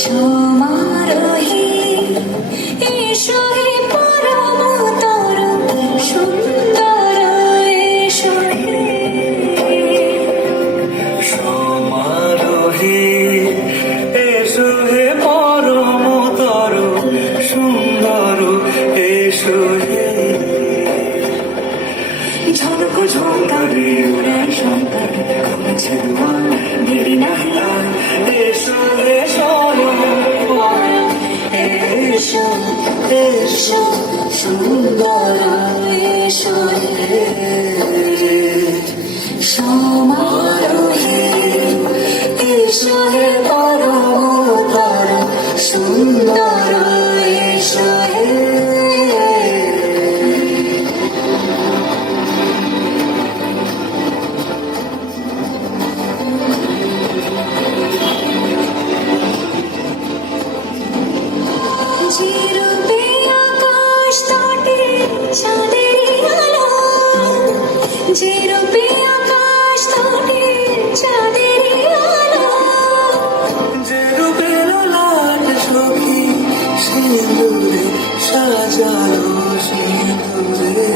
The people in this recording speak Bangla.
সমারোহী ঈশ্বরী এসো সুন্দর এসো সমারোহে এসো হে পরমতর সুন্দর আলো। চিরুপে আকাশ তটে চাঁদেরই আলো। যে রূপে লাট সখী সিঁদুরে সাজানো সিঁদুরে